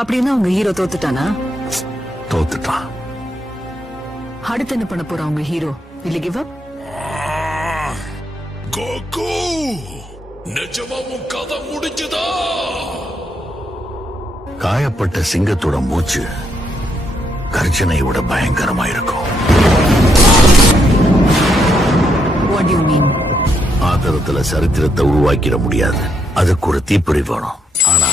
அப்படின்னா உங்க ஹீரோ தோத்துட்டானா? தோத்துட்டான். அடுத்து என்ன பண்ண போறான் உங்க ஹீரோ? இல்ல கிவ் அப்? கோகு, நிஜமா உன் கதை முடிஞ்சுதா? காயப்பட்ட சிங்கத்தோட மூச்சு கர்ஜனை விட பயங்கரமா இருக்கும். What do you mean? ஆதரத்துல சரித்திரத்தை உருவாக்கிட முடியாது. அதுக்கு ஒரு தீப்பொறி வேணும். ஆனா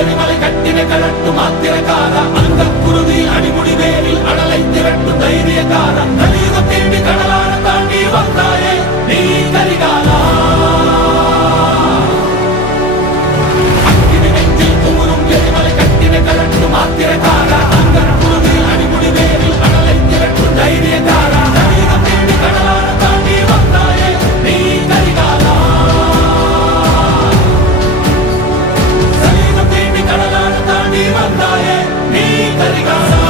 எரிமலை கட்டின கலட்டு மாத்திரக்கார அந்த குருதி அடிமுடி வேலில் அடலை திரட்டு தைரியக்கார நலியுகம் தேடி கடலான தாண்டி வந்தாயே நீ கரிகாலா. அக்கினி நெஞ்சில் குமுறும் எரிமலை கட்டின கலட்டு மாத்திரக்கார அந்த குருதி அடிமுடி வேலில் அடலை திரட்டு தைரியக்கார நலியுகம் தேடி கடலான தாண்டி வந்தாயே நீ கரிகாலா. கடலான தாண்டி வந்தாயே நீ கரிகாலா.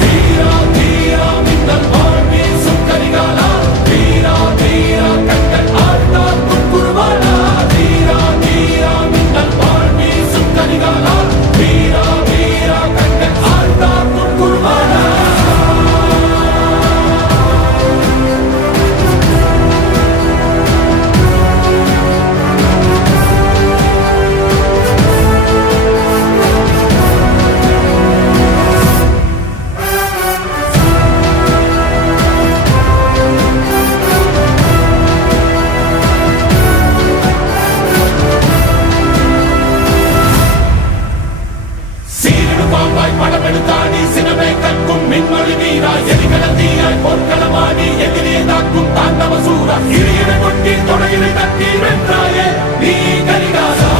தீரா தீரா மின்னல் போல் வீசும் கரிகாலா. தீரா தீரா கண்கள் ஆழ்ந்தால் குறுவாடா. தீரா தீரா மின்னல் போல் வீசும் கரிகாலா. தீரா தீரா கண்கள் ஆழ்ந்தால் குறுவாடா. படமெடுத்தாடி சினமே கற்கும் மின்மொழி வீரா எரிகடல் தீயாய் பொற்களமாடி எதிரியை தாக்கும் தாண்டவ சூரா இறையினை கொட்டி தொடையினை தட்டி வென்றாயே நீ கரிகாலா.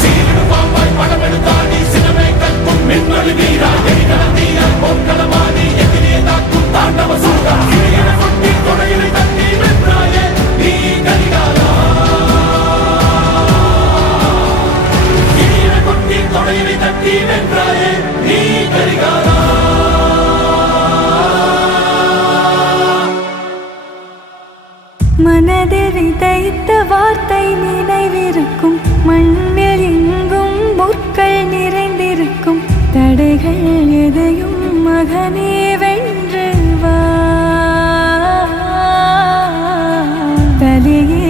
சீரிடு பாம்பாய் படமெடுத்தாடி சினமே கற்கும் மின்மொழி வீரா எரிகடல் தீயாய் பொற்களமாடி எதிரியை தாக்கும் தாண்டவ சூரா இறையினை கொட்டி தொடையினை தட்டி வென்றாயே நீ கரிகாலா. தொடையினை தட்டி வென்றாயே நீ கரிகாலா. மனதில் விதைத்த வார்த்தை நினைவிருக்கும். மண்ணில் எங்கும் முற்கள் நிறைந்திருக்கும். தடைகள் எதையும் மகனே வென்று வா. தலையே